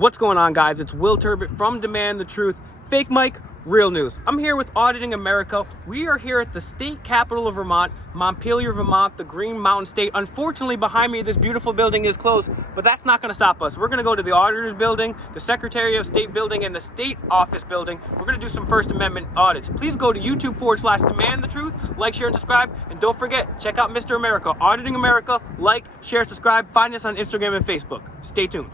What's going on, guys? It's Will Turbot from Demand the Truth. Fake Mike, real news. I'm here with Auditing America. We are here at the state capital of Vermont, Montpelier, Vermont, the Green Mountain State. Unfortunately, behind me, this beautiful building is closed, but that's not going to stop us. We're going to go to the Auditor's Building, the Secretary of State Building, and the State Office Building. We're going to do some First Amendment audits. Please go to YouTube/Demand the Truth, like, share, and subscribe. And don't forget, check out Mr. America, Auditing America, like, share, subscribe. Find us on Instagram and Facebook. Stay tuned.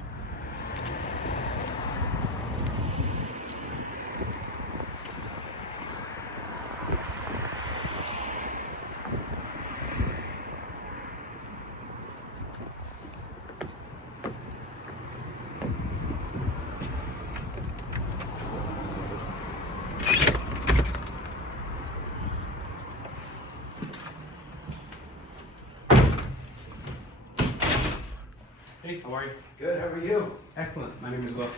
Hey, how are you? Good, how are you? Excellent. My name is Will.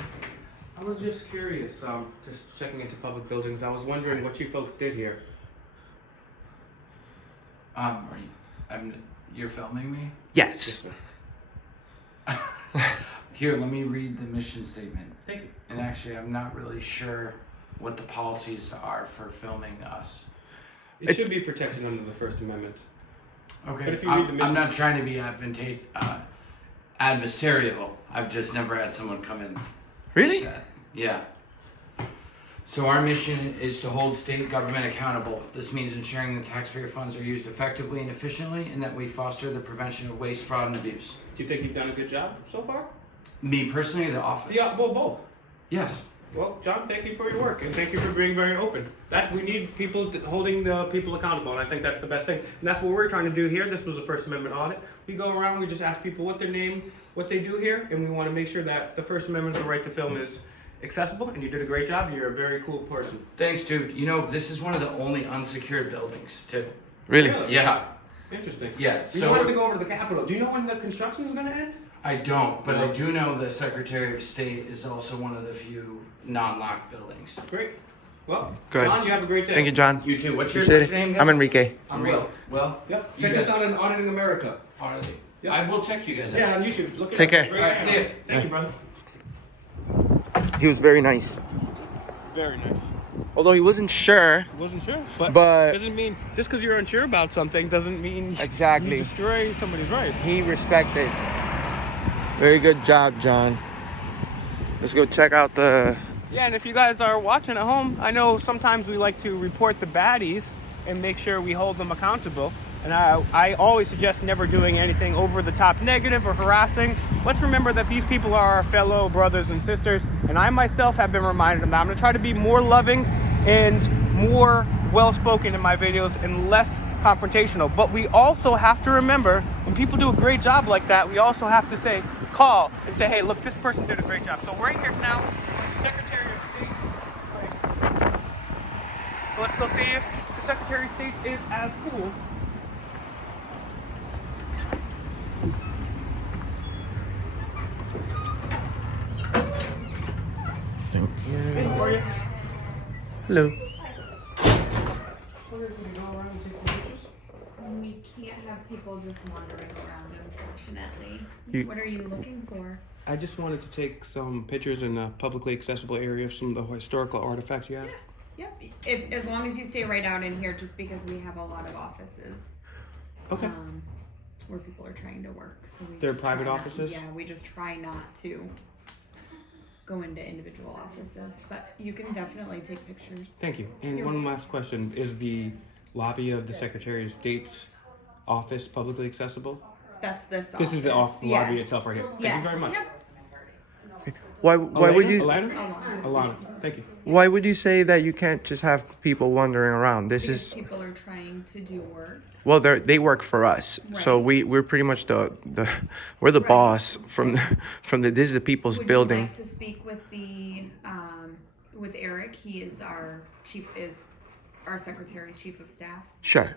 I was just curious, just checking into public buildings. I was wondering what you folks did here. You're filming me? Yes. Here, let me read the mission statement. Thank you. And actually, I'm not really sure what the policies are for filming us. It should be protected under the First Amendment. Okay, But if you read the mission I'm not trying to be adversarial. I've just never had someone come in. Really? That. Yeah. So our mission is to hold state government accountable. This means ensuring that taxpayer funds are used effectively and efficiently, and that we foster the prevention of waste, fraud, and abuse. Do you think you've done a good job so far? Me personally, or the office? Yeah, well, both. Yes. Well, John, thank you for your work, and thank you for being very open. We need people holding the people accountable, and I think that's the best thing. And that's what we're trying to do here. This was a First Amendment audit. We go around, we just ask people what their name, what they do here, and we want to make sure that the First Amendment, the right to film, is accessible, and you did a great job. You're a very cool person. Thanks, dude. You know, this is one of the only unsecured buildings, too. Really? Yeah. Interesting. Yeah, So you so wanted to go over to the Capitol. Do you know when the construction is going to end? I don't, but I do know the Secretary of State is also one of the few non-locked buildings. Great. Well, Good. John, you have a great day. Thank you, John. You too. What's your Appreciate it. name? guys? I'm Enrique. I'm Will. Will? Yep. You Check guys- us out on Auditing America. Auditing. Yep. I will check you guys out. Yeah, on YouTube. Look it Take up. care. Great All right, channel. see ya. Thank you, brother. He was very nice. Very nice. Although he wasn't sure. Wasn't sure, but doesn't mean just because you're unsure about something doesn't mean Exactly. you destroy somebody's rights. He respected. Very good job, John. Let's go check out the... Yeah, and if you guys are watching at home, I know sometimes we like to report the baddies and make sure we hold them accountable. And I always suggest never doing anything over the top negative or harassing. Let's remember that these people are our fellow brothers and sisters, and I myself have been reminded of that. I'm going to try to be more loving and more well-spoken in my videos and less confrontational. But we also have to remember, when people do a great job like that, we also have to call and say, hey, look, this person did a great job. So right here now, the Secretary of State. So let's go see if the Secretary of State is as cool. Hey, how are you? Hello. We can't have people just wandering around, unfortunately. What are you looking for? I just wanted to take some pictures in a publicly accessible area of some of the historical artifacts you have. Yep. As long as you stay right out in here, just because we have a lot of offices. Okay. Where people are trying to work. So They're private try not- offices? Yeah, we just try not to go into individual offices, but you can definitely take pictures. Thank you. And You're one last question. Is the lobby of the Secretary of State's office publicly accessible? That's this office. This is the lobby Yes. itself right here. Thank Yes. you very much. Yep. Why would you... Alana? Thank you. Why would you say that you can't just have people wandering around? This Because is... people are trying to do work. Well, they work for us, so Right. we're pretty much we're the Right. boss from the this is the people's Would building. you like to speak with with Eric? He is our secretary's chief of staff. Sure.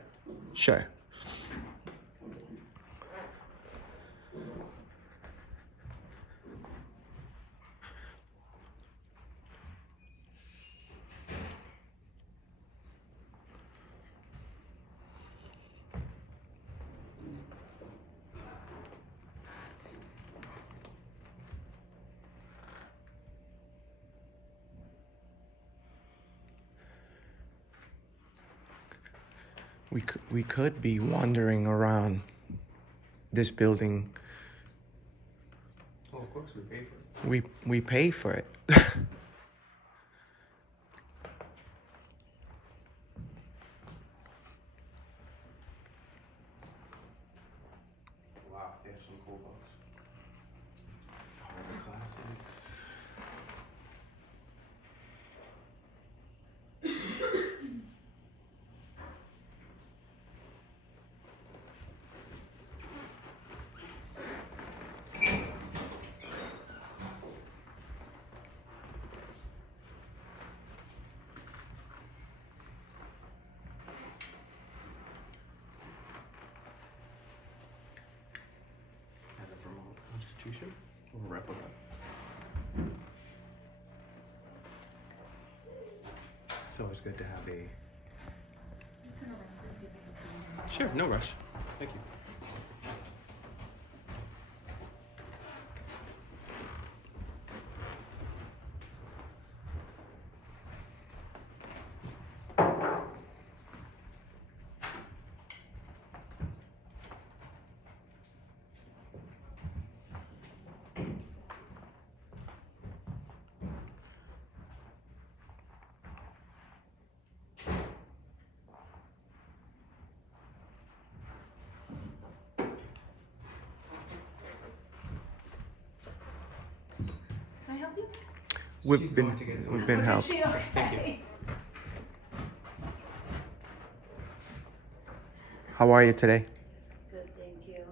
We could be wandering around this building. Well, of course we pay for it. We pay for it. Wow, they have some cool books. Harvard classics. Have a Vermont Constitution or replica. It's always good to have a. Sure, no rush. Thank you. Can I help you? We've been helped. Is she okay? Thank you. How are you today? Good, thank you.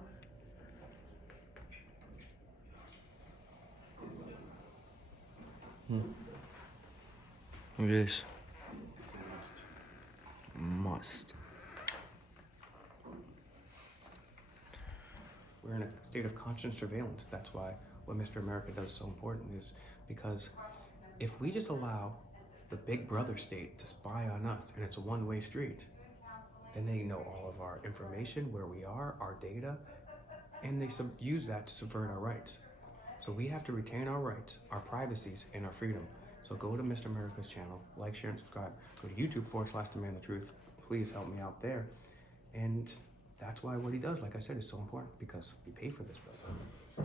It is. It's a must. Must. We're in a state of constant surveillance. That's why what Mr. America does is so important, is because if we just allow the big brother state to spy on us, and it's a one-way street, then they know all of our information, where we are, our data, and they use that to subvert our rights. So we have to retain our rights, our privacies, and our freedom. So go to Mr. America's channel, like, share, and subscribe. Go to YouTube/Demand the Truth. Please help me out there. And that's why what he does, like I said, is so important, because we pay for this, brother.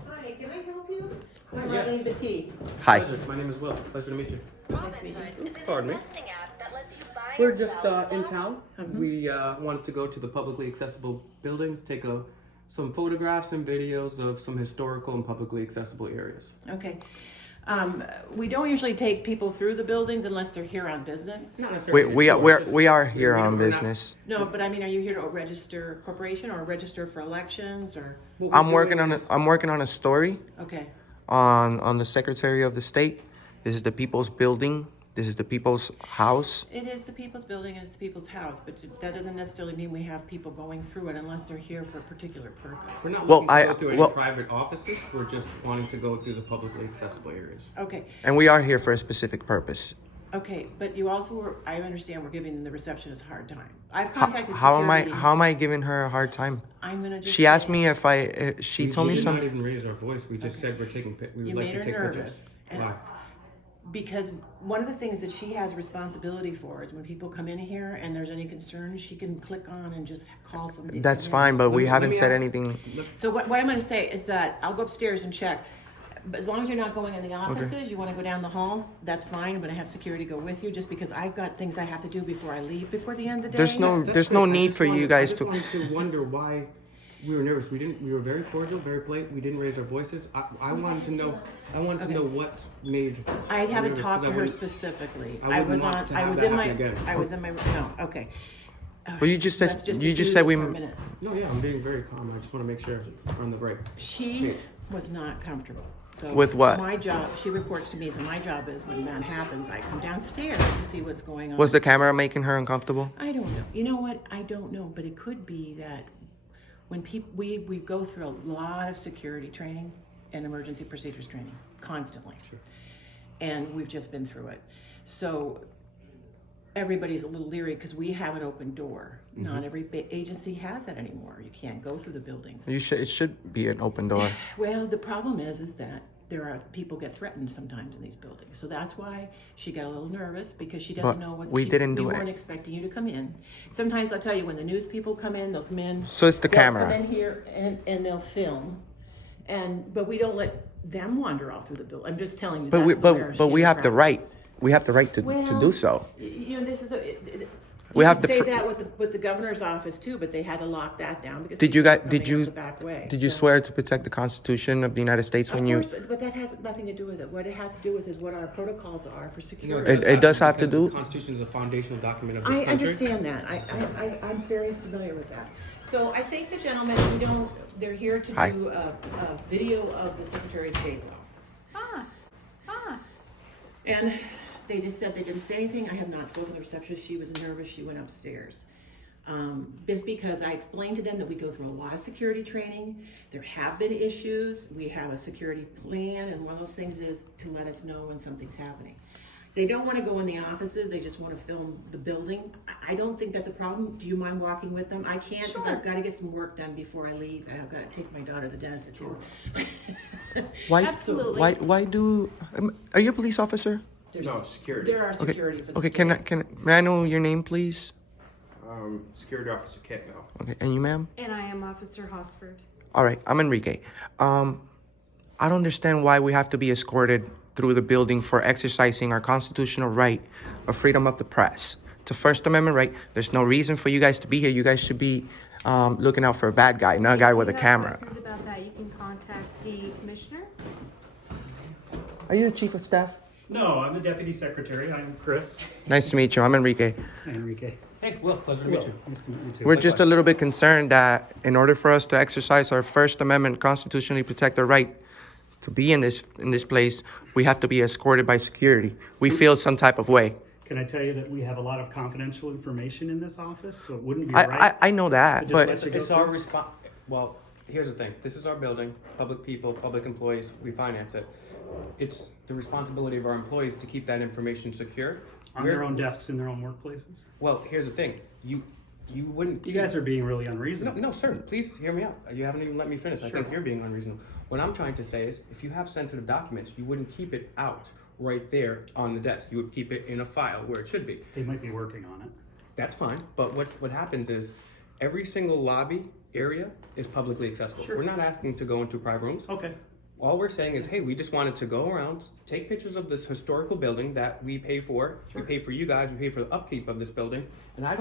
Hi, can I help you? I'm Yes. Robin Petit. Hi. Pleasure. My name is Will. Pleasure to meet you. Robinhood is an Pardon me? investing app that lets you buy We're and just sell in stock. town. We wanted to go to the publicly accessible buildings, take some photographs and videos of some historical and publicly accessible areas. Okay. We don't usually take people through the buildings unless they're here on business. Not necessarily. We are here we're on not- business. No, but I mean, are you here to register a corporation or register for elections or? What we're I'm working doing on is- I'm working on a story Okay. on the Secretary of the State. This is the people's building. This is the people's house. It is the people's building, it's the people's house, but that doesn't necessarily mean we have people going through it unless they're here for a particular purpose. We're not Well, looking to go through any well- private offices. We're just wanting to go through the publicly accessible areas. Okay, And we are here for a specific purpose. okay, but you also were, I understand we're giving the receptionist a hard time. I've How, contacted how security. am I giving her a hard time? I'm gonna just. She asked say- me if she told me We did not something. even raise our voice. We just Okay. said we're taking. We would You like made to her take nervous, pictures. and- Why? Because one of the things that she has responsibility for is when people come in here and there's any concerns, she can click on and just call somebody. to That's come in. fine, but we Let haven't me said ask- anything. So what I'm gonna say is that I'll go upstairs and check. But as long as you're not going in the offices, you wanna go down the halls, that's fine. I'm gonna have security go with you, just because I've got things I have to do before I leave, before the end of the day. There's no That's no great. I need just for you wanted- guys I to. just wanted to wonder why we were nervous. We were very cordial, very polite. We didn't raise our voices. I wanted to know. I wanted to Okay. know what made. I haven't nervous, talked to 'cause her wouldn't- specifically. I wouldn't was want on, to I have was that in my, happen again. I was in my, no, okay. Well, you just said Let's you diffuse just said this we. for a minute. No, yeah, I'm being very calm. I just want to make sure we're on the right. She was not comfortable. So With what? My job, she reports to me, so my job is when that happens, I come downstairs to see what's going on. Was the camera making her uncomfortable? I don't know. You know what? I don't know, but it could be that when people, we go through a lot of security training and emergency procedures training constantly. Sure. And we've just been through it. So everybody's a little leery because we have an open door. Not every agency has that anymore. You can't go through the buildings. It should be an open door. Well, the problem is that people get threatened sometimes in these buildings. So that's why she got a little nervous because she doesn't know what's. We weren't expecting you to come in. Sometimes I'll tell you when the news people come in, they'll come in. So it's the they'll camera. Come in here and they'll film, but we don't let them wander all through the building. I'm just telling you. But we have the right. practice. We have the right to do so. You know, this is We you have could the say fr- that with the governor's office too, but they had to lock that down because Did you people guys? were Did coming you? out the back way. Did you So- swear to protect the Constitution of the United States when you? Of course, but that has nothing to do with it. What it has to do with is what our protocols are for No, security. It does have to because do- The Constitution is a foundational document of this I country. understand that. I'm very familiar with that. So I think the gentlemen, they're here to Hi. do a video of the Secretary of State's office. And they just said they didn't say anything. I have not spoken to the receptionist. She was nervous. She went upstairs. Just because I explained to them that we go through a lot of security training. There have been issues. We have a security plan, and one of those things is to let us know when something's happening. They don't want to go in the offices. They just want to film the building. I don't think that's a problem. Do you mind walking with them? I can't because I've got to get some work done before I leave. I've got to take my daughter to the dentist at 2. Why? Absolutely. Why do? Are you a police officer? No, security. There are security for the Okay. state. May I know your name, please? Security officer Ketmel. Okay. And you, ma'am? And I am Officer Hosford. All right. I'm Enrique. I don't understand why we have to be escorted through the building for exercising our constitutional right of freedom of the press. It's a First Amendment right. There's no reason for you guys to be here. You guys should be looking out for a bad guy, not a guy with a If you have camera. questions about that, you can contact the commissioner. Are you the chief of staff? No, I'm the deputy secretary. I'm Chris. Nice to meet you. I'm Enrique. Hi, Enrique. Hey, Will, pleasure to meet you. Nice to meet you too. We're just a little bit concerned that in order for us to exercise our First Amendment constitutionally protected right to be in this place, we have to be escorted by security. We feel some type of way. Can I tell you that we have a lot of confidential information in this office, so it wouldn't be right. I know that, just but let you go It's our through? response. Well, here's the thing. This is our building, public people, public employees. We finance it. It's the responsibility of our employees to keep that information secure. On their own desks in their own workplaces. Well, here's the thing. You wouldn't. You guys are being really unreasonable. No, sir. Please hear me out. You haven't even let me finish. I think you're being unreasonable. What I'm trying to say is, if you have sensitive documents, you wouldn't keep it out right there on the desk. You would keep it in a file where it should be. They might be working on it. That's fine. But what happens is, every single lobby area is publicly accessible. Sure. We're not asking to go into private rooms. Okay. All we're saying is, hey, we just wanted to go around, take pictures of this historical building that we pay for. Sure. We pay for you guys, we pay for the upkeep of this building. And I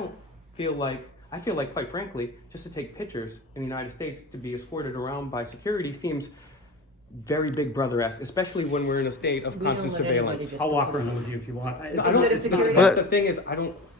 feel like, quite frankly, just to take pictures in the United States, to be escorted around by security seems very Big Brother-esque, especially when we're in a state of We don't constant let anybody surveillance. just I'll go walk through. around with you if you want. No, It's I don't, Instead of it's not, security- that's the thing is,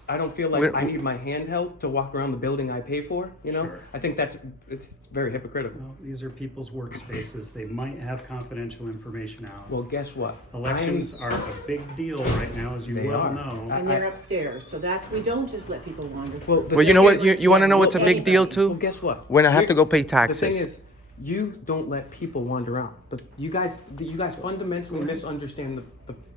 I don't feel like We're- I need my hand held to walk around the building I pay for, you know? Sure. I think it's very hypocritical. No, these are people's workspaces. They might have confidential information out. Well, guess what? Elections are a big deal right now, as you They well are. know. And they're upstairs, so we don't just let people wander. Well, through. the well, you thing know what? is- You want to know what's a Well, big deal Well, too? guess what? When I have to go pay The thing taxes. is, you don't let people wander around. But you guys fundamentally misunderstand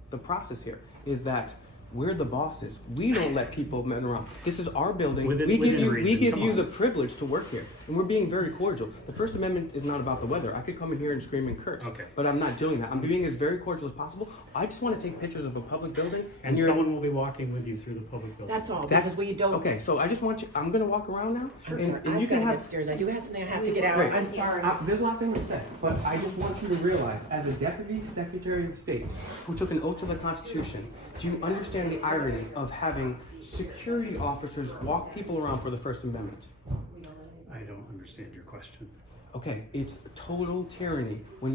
the process here. Is that we're the bosses. We don't let people run around. This is our building. Within we give reason. you Come on. the privilege to work here, and we're being very cordial. The First Amendment is not about the weather. I could come in here and scream and curse. Okay. But I'm not doing that. I'm being as very cordial as possible. I just want to take pictures of a public building, And you're. someone will be walking with you through the public building. That's all, That's because we don't. okay. So I just want you. I'm gonna walk around now, Sure, and, sir. and I've you got can to have get upstairs. I do have something I have to get out. Great. I'm sorry. There's a lot of things to say, but I just want you to realize, as a Deputy Secretary of State who took an oath to the Constitution, do you understand the irony of having security officers walk people around for the First Amendment? I don't understand your question. Okay, it's total tyranny when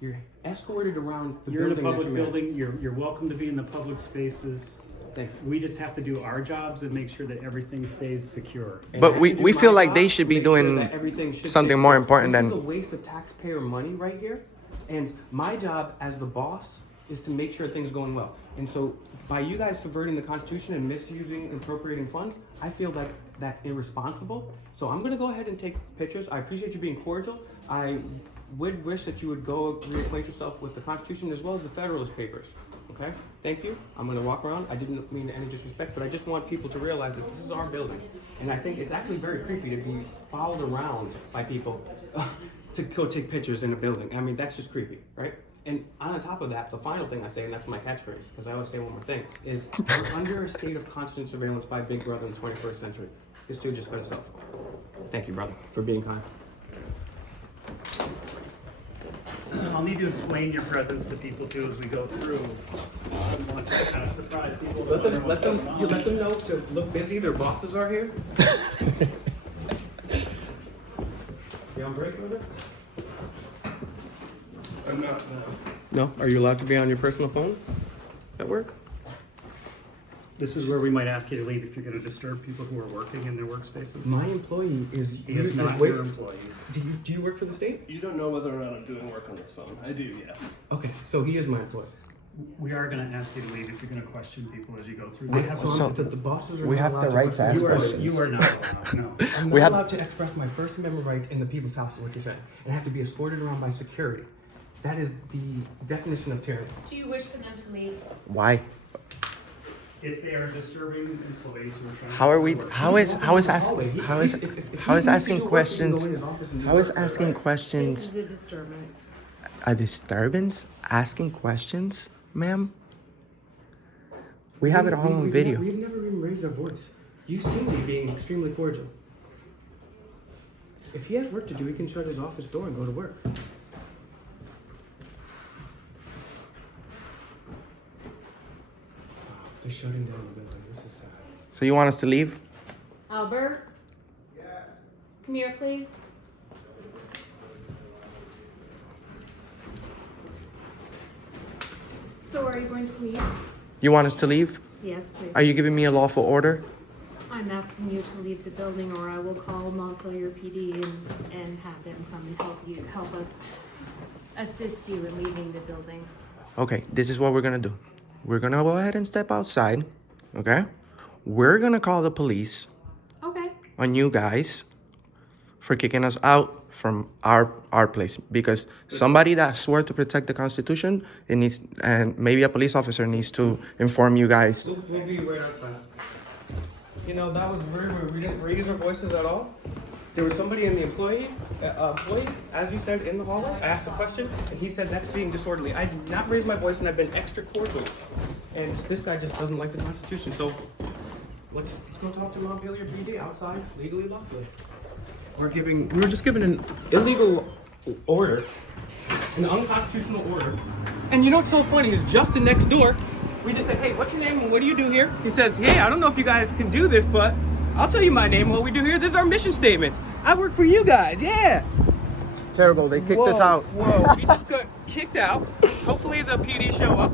you're escorted around the You're in a building that public you manage. building, you're welcome to be in the public spaces. Thank you. We just have to do our jobs and make sure that everything stays secure. And But I we- have to we do feel my like they job should to be make sure doing that everything should something stay more secure. important This than- is a waste of taxpayer money right here, and my job as the boss is to make sure things are going well. And so, by you guys subverting the Constitution and misusing and appropriating funds, I feel like that's irresponsible. So I'm going to go ahead and take pictures. I appreciate you being cordial. I would wish that you would go reacquaint yourself with the Constitution as well as the Federalist Papers. Okay? Thank you. I'm gonna walk around. I didn't mean any disrespect, but I just want people to realize that this is our building. And I think it's actually very creepy to be followed around by people to go take pictures in a building. I mean, that's just creepy, right? And on top of that, the final thing I say, and that's my catchphrase, because I always say one more thing, is we're under a state of constant surveillance by Big Brother in the 21st century. This dude just cut himself. Thank you, brother, for being kind. I'll need to explain your presence to people too as we go through. I don't want to kind of surprise people. Let them know to look busy. Their bosses are here. You on break, brother? I'm not. No. Are you allowed to be on your personal phone at work? This is where we might ask you to leave if you're going to disturb people who are working in their workspaces. My employee is. He is not your employee. Do you work for the state? You don't know whether or not I'm doing work on this phone. I do, yes. Okay, so he is my employee. We are going to ask you to leave if you're going to question people as you go through. The bosses are we not have allowed the right to ask You are questions. not allowed. No. I'm We not have- allowed to express my First Amendment right in the people's house, is what you're saying. And I have to be escorted around by security. That is the definition of tyranny. Do you wish for them to leave? Why? If they are disturbing employees who are trying How are we? to work. How is asking questions? How is asking This questions is a disturbance. a disturbance? Asking questions, ma'am? We have it all on video. We've never even raised our voice. You've seen me being extremely cordial. If he has work to do, he can shut his office door and go to work. They're shutting down the building. This is sad. So you want us to leave? Albert? Yes. Come here, please. So are you going to leave? You want us to leave? Yes, please. Are you giving me a lawful order? I'm asking you to leave the building or I will call Montpelier PD and have them come and help us assist you in leaving the building. Okay, this is what we're gonna do. We're gonna go ahead and step outside, okay? We're gonna call the police Okay. on you guys for kicking us out from our place because somebody that swore to protect the Constitution, it needs, and maybe a police officer needs to inform you guys. We'll be right outside. You know, that was very weird. We didn't raise our voices at all. There was somebody in the employee, as you said, in the hallway. I asked a question, and he said that's being disorderly. I did not raise my voice, and I've been extra cordial. And this guy just doesn't like the Constitution. So let's go talk to Montpelier PD outside, legally, lawfully. We were just given an illegal order, an unconstitutional order. And you know what's so funny is Justin next door. We just said, hey, what's your name and what do you do here? He says, hey, I don't know if you guys can do this, but I'll tell you my name and what we do here. This is our mission statement. I work for you guys, yeah. Terrible, they kicked us out. Whoa, we just got kicked out. Hopefully the PD show up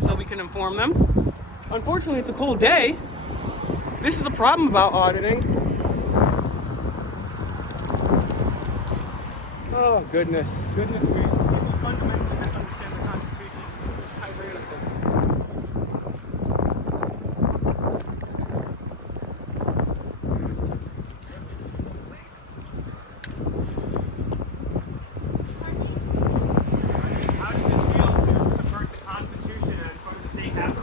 so we can inform them. Unfortunately, it's a cold day. This is the problem about auditing. Oh, goodness me. People fundamentally misunderstand the Constitution. It's tyrannical. How does it feel to subvert the Constitution and from the state capitol?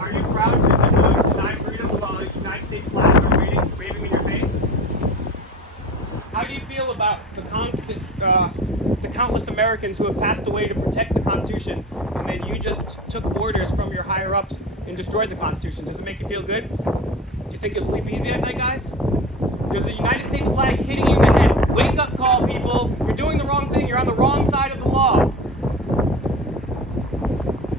Are you proud to deny freedom while the United States flag are waving in your face? How do you feel about the countless Americans who have passed away to protect the Constitution, and then you just took orders from your higher ups and destroyed the Constitution? Does it make you feel good? Do you think you'll sleep easy at night, guys? There's a United States flag hitting you in the head. Wake up call, people. You're doing the wrong thing. You're on the wrong side of the law.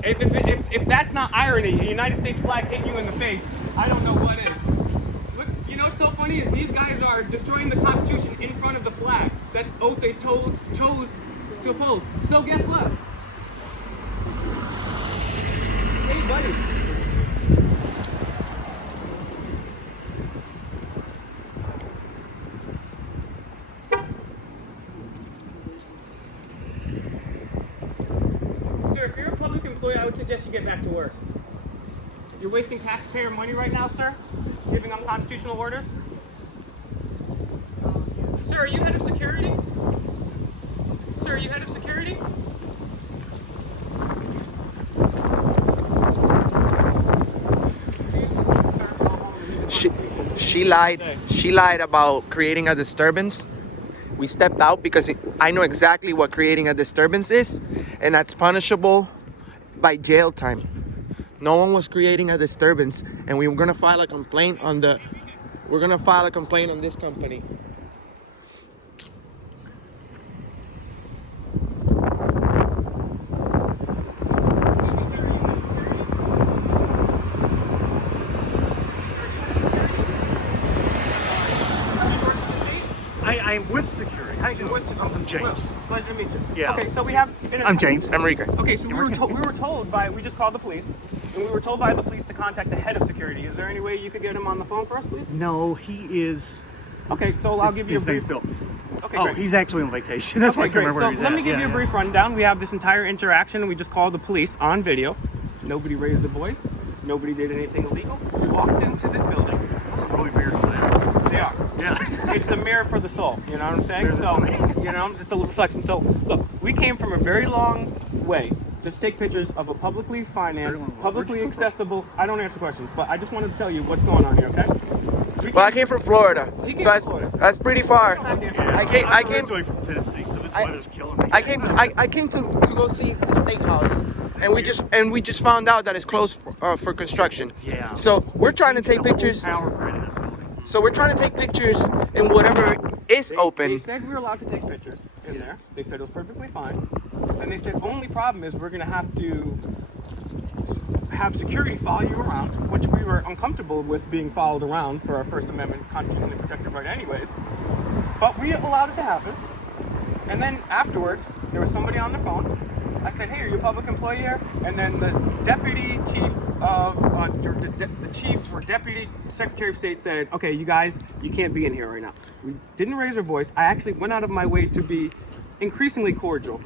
If that's not irony, a United States flag hitting you in the face, I don't know what is. Look, you know what's so funny is these guys are destroying the Constitution in front of the flag. That oath they chose to oppose. So guess what? Hey, buddy. Sir, if you're a public employee, I would suggest you get back to work. You're wasting taxpayer money right now, sir, giving unconstitutional orders. Sir, are you head of security? Sir, are you She lied. She lied about creating a disturbance. We stepped out because I know exactly what creating a disturbance is, and that's punishable by jail time. No one was creating a disturbance, and we were gonna file a complaint on the. We're gonna file a complaint on this company. I'm with security. How you doing? I'm James. Pleasure to meet you. Yeah. Okay, so we have. I'm James. Enrique. Okay, so we were told by, we just called the police, and we were told by the police to contact the head of security. Is there any way you could get him on the phone for us, please? No, he is. Okay, so I'll give you a his name's brief. Phil. Okay, Oh, great. he's actually on vacation. That's why I Okay, can't great. remember So where he's let at. me give you a brief rundown. We have this entire interaction, and we just called the police on video. Nobody raised a voice. Nobody did anything illegal. We walked into this building. That's really weird on that. They are. Yeah. It's a mirror for the soul. You know what I'm saying? Mirror So, for the you know, it's a reflection. So, look, we came from a very long way. Just take pictures of a publicly financed, publicly accessible. I don't answer questions, but I just wanted to tell you what's going on here, okay? Well, I came from Florida, He came so from Florida. that's pretty far. You don't have to answer I questions. came. I'm originally from Tennessee, so this weather's killing me. I came to go see the state house, and we just found out that it's closed for construction. Yeah. So we're trying to take The whole pictures. power grid in that building. So we're trying to take pictures in whatever is They open. said we were allowed to take pictures in there. They said it was perfectly fine. And they said only problem is we're going to have security follow you around, which we were uncomfortable with being followed around for our First Amendment constitutionally protected right anyways. But we allowed it to happen. And then afterwards, there was somebody on the phone. I said, hey, are you a public employee here? And then the deputy chief of, the chief or deputy secretary of state said, okay, you guys, you can't be in here right now. We didn't raise our voice. I actually went out of my way to be increasingly cordial.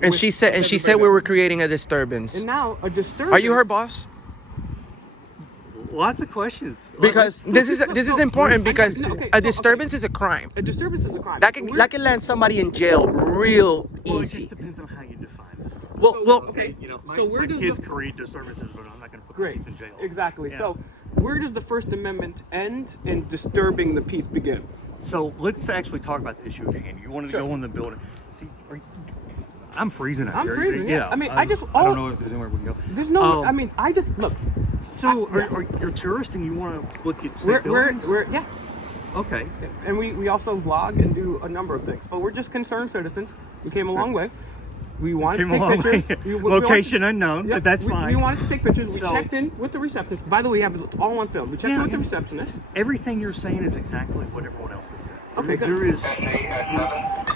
And she said we were creating a disturbance. And now a disturbance. Are you her boss? Lots of questions. Because this is important because Okay, a disturbance is a crime. A disturbance is a crime. That can land somebody in jail real Well, it easy. just depends on how you define disturbance. Well, Okay, You know, so my where does kids the... create disturbances, but I'm not going to put Great, kids in jail. exactly. Yeah. So where does the First Amendment end and disturbing the peace begin? So let's actually talk about the issue at hand. You wanted Sure. to go in the building. I'm freezing out I'm here. freezing, yeah. I mean, I don't know if there's anywhere we can go. There's no, Oh. I mean, I just, look. So I- are you're a tourist and you want to look at state We're, buildings? yeah. Okay. And we also vlog and do a number of things. But we're just concerned citizens. We came a long way. We wanted Came to a take long way. pictures. We Location wanted unknown, Yep, but that's we fine. wanted to take pictures. We So- checked in with the receptionist. By the way, we have it all on film. We checked Yeah, in with the yeah. receptionist. Everything you're saying is exactly what everyone else has said. Okay, good.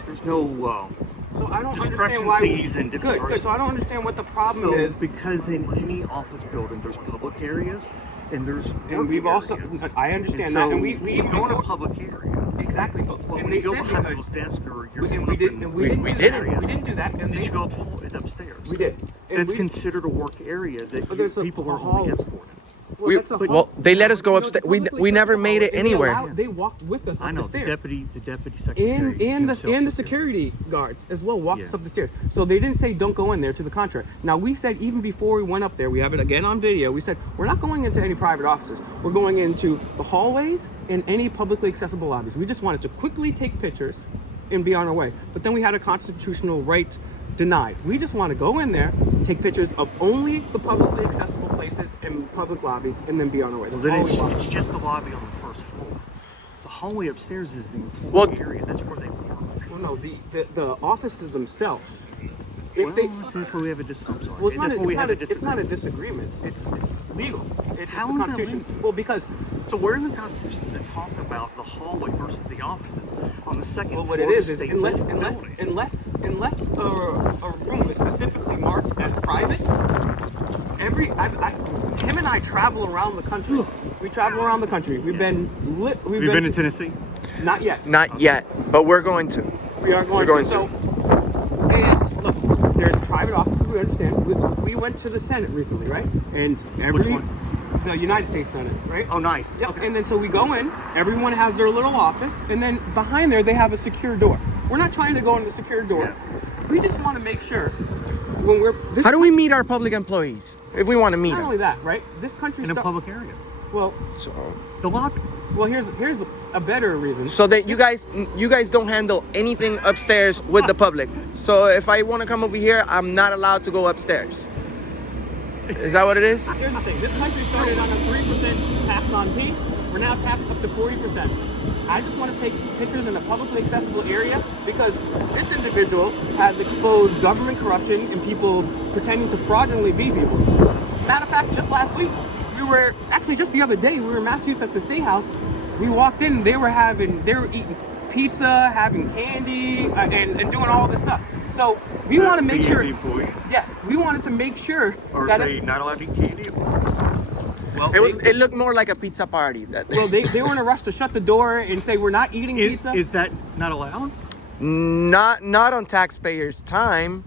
There's no So I don't understand why. discrepancies in different Good. So I don't understand what the problem is. because in any office building there's public areas and there's And work we've also, areas. I understand And that, so and we you go in a public area. exactly. But But and when they you go said behind we people's could. desk or you're And going we up didn't. in We didn't. we do didn't. that. We didn't do that. And Did they- you go up full? It's upstairs. We did. And That's we- considered a work area that But there's a people are hall. only escorted. Well, that's a well, hall. they let us go No, upstairs. it's We publicly never accessible made it hall, and anywhere. They walked with us I up know the the stairs. deputy secretary And himself the took it. security guards as well walked us Yeah. up the stairs. So they didn't say don't go in there. To the contrary. Now we said even before we went up there, we have it again on video. We said we're not going into any private offices. We're going into the hallways and any publicly accessible lobbies. We just wanted to quickly take pictures and be on our way. But then we had a constitutional right denied. We just want to go in there, take pictures of only the publicly accessible places and public lobbies, and then be on our way. Well, That's then all we want. it's just the lobby on the first floor. The hallway upstairs is the Well- employee area. That's where they work. Well, no, the offices themselves. Well, If they, that's where we have a I'm sorry. well, it's not, That's a, where we it's, have not a a, it's not a disagreement. disagreement. It's legal. It's How the is that Constitution. legal? Well, because So where in the Constitution does it talk about the hallway versus the offices on the second well, floor? what it is of the state unless building? a room is specifically marked as private, him and I travel around the country. We travel around the country. We've been We've been to Tennessee. Not yet. Not yet, but we're going to. We are going, We're going to. So, and look, there's private offices. We understand. We went to the Senate recently, right? And Which one? The United States Senate, right? Oh, nice. Yep. Okay. And then so we go in. Everyone has their little office, and then behind there they have a secure door. We're not trying to go in the secure door. We just want to make sure when we're. How do we meet our public employees if we want to meet Not them? only that, right? This country In a public area. Well, So The lobby. Well, here's a better reason. So that you guys don't handle anything upstairs with the public. So if I want to come over here, I'm not allowed to go upstairs. Is that what it is? Here's the thing. This country started on a 3% tax on tea. We're now taxed up to 40%. I just want to take pictures in a publicly accessible area because this individual has exposed government corruption and people pretending to fraudulently be people. Matter of fact, just last week, just the other day, we were in Massachusetts at the State House. We walked in, they were eating pizza, having candy, and doing all this stuff. So we want to make sure. Yes, we wanted to make sure Are they not allowed to eat candy? Well, It looked more like a pizza party. Well, they were in a rush to shut the door and say we're not eating pizza. Is that not allowed? Not on taxpayers' time.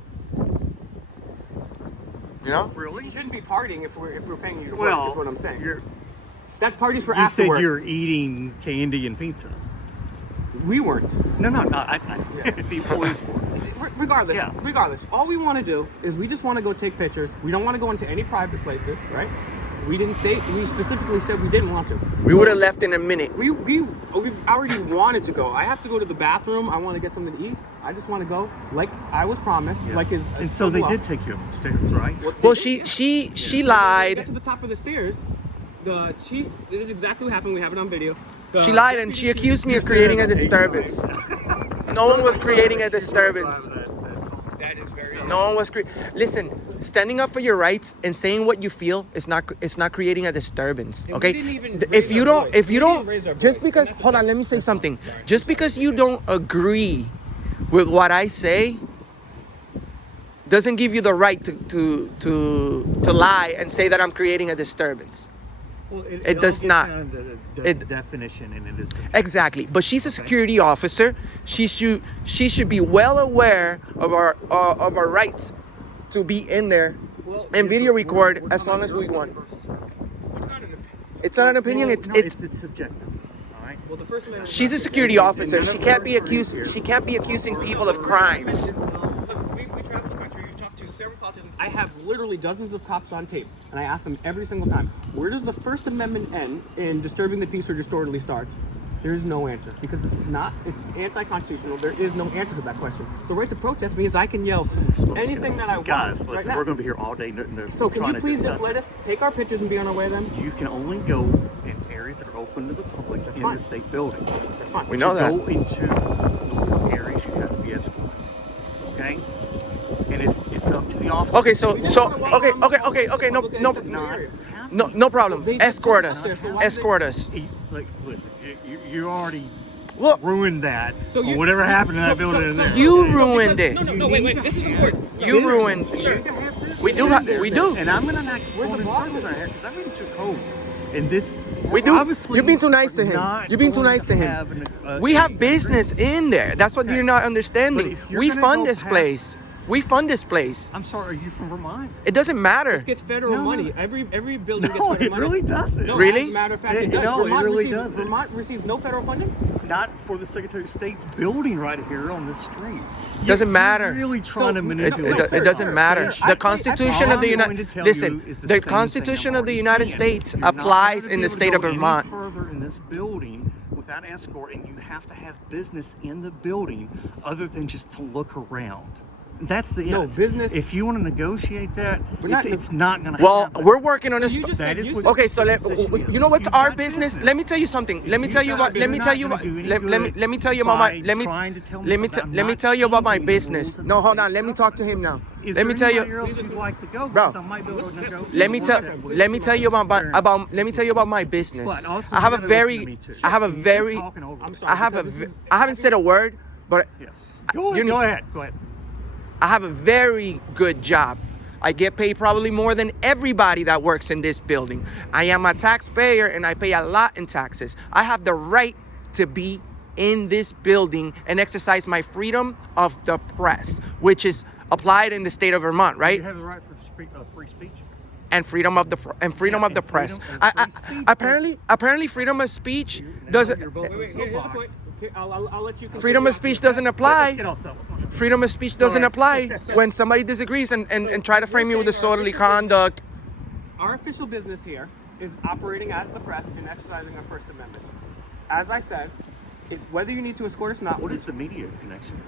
You know? Really? You shouldn't be partying if we're paying you to work. Well, is what I'm saying. That party's for You after said work. you're eating candy and pizza. We weren't. No, the employees were. Regardless, all we want to do is we just want to go take pictures. We don't want to go into any private places, right? We specifically said we didn't want to. We would have left in a minute. We've already wanted to go. I have to go to the bathroom. I want to get something to eat. I just want to go like I was promised. Yeah. Like And so they did take you up the stairs, right? Well, she lied. Get to the top of the stairs. The chief. This is exactly what happened. We have it on video. She lied and she accused me of creating a disturbance. No one was creating a disturbance. That is very. No one was Listen, standing up for your rights and saying what you feel is not creating a disturbance. And Okay? we didn't even If you don't, raise our just voice. because, hold on, let me say something. Just because you don't agree with what I say doesn't give you the right to lie and say that I'm creating a disturbance. Well, It does not. The definition, and it is. Exactly, but she's a security officer. She should be well aware of our rights to be in there and video record as long as we want. It's not an opinion. It's subjective. All right. Well, the First Amendment. She's a security officer. She can't be accusing people of crimes. Look, we travel the country. We've talked to several politicians. I have literally dozens of cops on tape, and I ask them every single time, where does the First Amendment end in disturbing the peace or disorderly start? There is no answer because it's anti-constitutional. There is no answer to that question. The right to protest means I can yell anything that I want. Guys, right listen, now. we're going to be here all day. So can you please just let us take our pictures and be on our way then? You can only go in areas that are open to the public in fine. the state buildings. That's fine. We know that. Go into areas, you have to be escorted. Okay? And if it's up to the officer. Okay, okay. No problem. Escort us. Escort us. Like, listen, you already Well, ruined that. So or whatever happened to that building in there. you ruined it. No, wait. This is important. You ruined. We do. And I'm going to not go in circles right here because I'm getting too cold. And this. We do. Obviously, You're being too nice to him. You're being too nice to him. We have business in there. That's what you're not understanding. But if you're We gonna fund go this past- place. We fund this place. I'm sorry, are you from Vermont? It doesn't matter. This gets federal No. money. Every building gets No, federal it money. really doesn't. No, Really? As a matter of fact, it does. No, it really receives, doesn't. Vermont receives no federal funding. Not for the Secretary of State's building right here on this street. Doesn't matter. You're really trying to So, manipulate. It doesn't matter. Sir, The Constitution of the All I'm going United to tell Listen, you is the the same Constitution thing I'm of the already United saying. States You're not applies gonna in be the able to state of go any Vermont. further in this building without escort, and you have to have business in the building other than just to look around. That's the No, it. business- If you want to negotiate that, not it's not going to Well, happen. we're working on this. You just That said is you what- said- Okay, so you know what's You've our got business? business. Let me tell you something. Let me You tell you said what. Let me you're tell not you gonna what. do any Let good me tell you about my. by Let me trying to tell me let me something. I'm let me not tell you about my changing the business. rules of No, the hold state on. Let me talk to him now. Is Let me there tell you. anywhere else you'd like to go? Bro. Because I might be able to go. Let me tell you let me tell you about my business. But also I have you a gotta very listen to me, too. I have a You're very talking over me. I'm sorry. I have a because this is- I haven't said a word, but Yeah. Go ahead. Go ahead. I have a very good job. I get paid probably more than everybody that works in this building. I am a taxpayer and I pay a lot in taxes. I have the right to be in this building and exercise my freedom of the press, which is applied in the state of Vermont, right? You have the right for free speech. And freedom of the press. and freedom of free speech, Apparently freedom of speech doesn't. You're both Wait, in here's the soapbox. point. Okay, I'll let you. Freedom of speech doesn't apply. Let's get off that. Freedom of speech doesn't apply when somebody disagrees and try to frame you with disorderly conduct. Our official business here is operating as the press and exercising our First Amendment. as I said, whether you need to escort us or not. What is the media connection?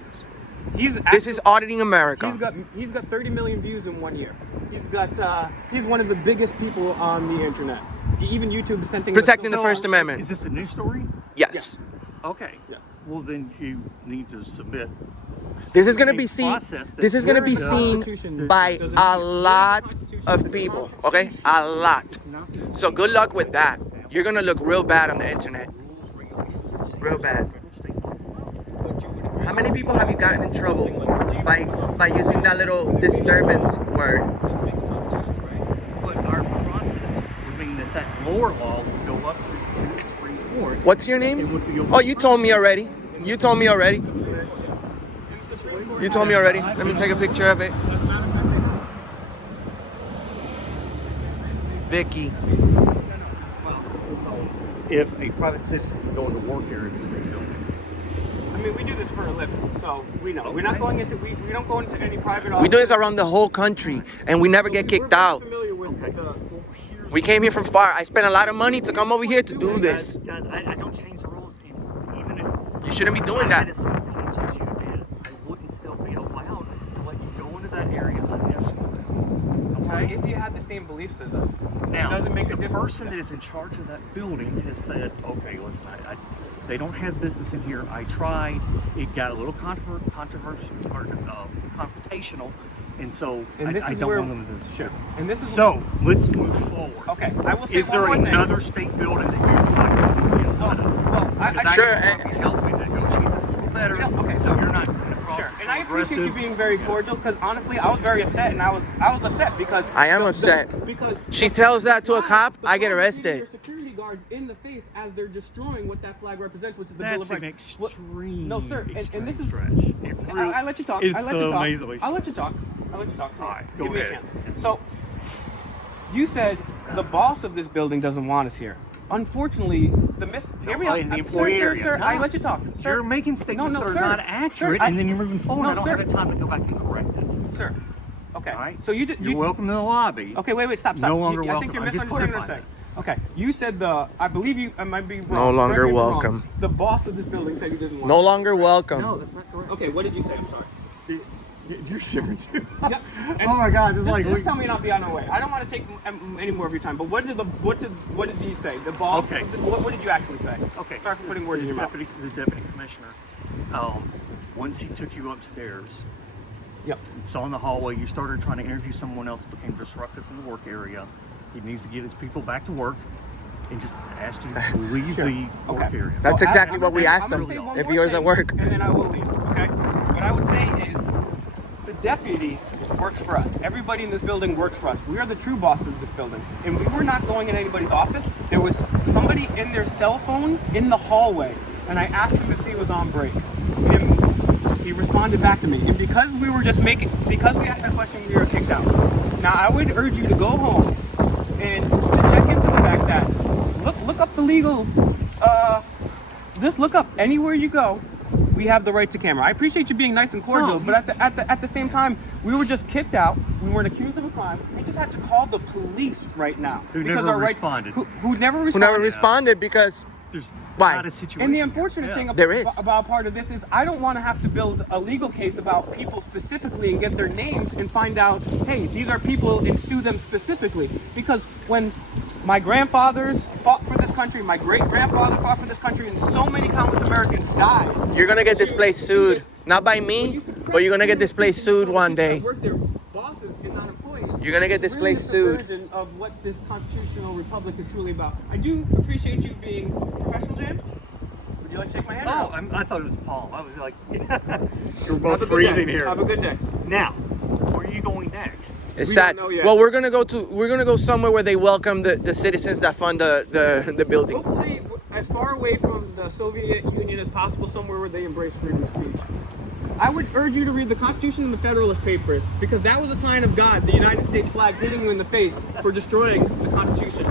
This is Auditing America. He's got 30 million views in 1 year. He's one of the biggest people on the internet. Even YouTube is sending Protecting the First Amendment. Is this a news story? Yes. Okay. Yeah. Well, then you need to submit. This is going to be seen. Process that This is going to be the seen Constitution by doesn't- a lot of people. Okay, a lot. So good luck with that. You're going to look real bad on the internet. Real bad. How many people have you gotten in trouble by using that little disturbance word? But our process would mean that lower law would go up through the Supreme Court. What's your name? Oh, you told me already. You told me already. You told me already. Let me take a picture of it. Vicky. If a private citizen can go into work area in the state building. I mean, we do this for a living, so we know. We're not going into, we don't go into any private office. We do this around the whole country, and we never get kicked out. Familiar with We came here from far. I spent a lot of money to come over here to do this. Guys, I don't change the rules, and even if You shouldn't be doing I had that. the same beliefs as you did, I wouldn't still be allowed to let you go into that area unescorted. Okay? If you had the same beliefs as us, Now, it doesn't make a the difference. person that is in charge of that building has said, okay, listen, they don't have business in here. I tried. It got a little controversial or confrontational, and so And I don't want them to do this. Sure. And this is So let's move forward. Okay, I will say Is there one more thing. another state building that you would like to see the inside of? Well, I Sure. Can help me negotiate this a little better. Yeah, okay. So you're not coming across Sure. as And so I appreciate you aggressive. being very cordial because honestly, I was very upset, and I was upset because I am upset. because She tells that to a cop, the I get flag is arrested. hitting your security guards in the face as they're destroying what that flag represents, which is the Bill That's of an Rights. extreme. No, sir. And this is. stretch. It really- I let you talk. It's I let so you talk. amazingly I'll let you talk. I'll let you talk. All right, go Give me a ahead. chance. So, you said the boss of this building doesn't want us here. Unfortunately, hear me out. in the employee area. Sir, No. I let you talk. Sir, You're making statements that are sir. not accurate, Sir, and then you're moving forward. No, I don't sir. have the time to go back and correct it. Sir. Okay. All right. So You're welcome to the lobby. Okay, wait, stop. No longer I welcome. think you're I'm just misunderstanding what I'm saying. Okay, you said I believe you, I might be wrong. No longer Correct me if I'm wrong. welcome. The boss of this building said he doesn't want No us. longer welcome. No, that's not correct. Okay, what did you say? I'm sorry. You're shivering too. Yeah. Oh my God! It's like Just tell me not be on our way. I don't want to take any more of your time. But what did he say? The boss. Okay. What did you actually say? Okay. Sorry for putting words in your mouth. The deputy commissioner. Once he took you upstairs, Yep. saw in the hallway, you started trying to interview someone else, became disruptive in the work area. He needs to get his people back to work, and just asked you to leave the work Okay. area. That's So exactly I'm what we gonna say- asked I'm him gonna say one if more he was at thing, work. And then I will leave. Okay. What I would say is, the deputy works for us. Everybody in this building works for us. We are the true bosses of this building, and we were not going in anybody's office. There was somebody in their cell phone in the hallway, and I asked him if he was on break. And he responded back to me, and because we asked that question, we were kicked out. Now I would urge you to go home and to check into the fact that look up the legal. Just look up anywhere you go. We have the right to camera. I appreciate you being nice and cordial, but at the same time, we were just kicked out. We weren't accused of a crime. We just had to call the police right now. Who because never our right- responded. Who never Who responded. never responded because There's Why? not a situation. And the unfortunate thing There is. about part of this is I don't want to have to build a legal case about people specifically and get their names and find out, hey, these are people and sue them specifically. Because when my grandfathers fought for this country, my great-grandfather fought for this country, and so many countless Americans died. you're gonna get this place sued, not by me, but you're gonna get this place sued one day. Work their bosses and not employees. You're gonna get this It's really place a sued. subversion of what this constitutional republic is truly about. I do appreciate you being professional, James. Would you like to shake my hand? or Oh, no? I thought it was Paul. I was like, you're Have both a good freezing day. here. Have a good day. Now, where are you going next? It's We sad. don't know yet. Well, we're gonna go somewhere where they welcome the citizens that fund the building. Hopefully, as far away from the Soviet Union as possible, somewhere where they embrace freedom of speech. I would urge you to read the Constitution and the Federalist Papers, because that was a sign of God, the United States flag hitting you in the face for destroying the Constitution.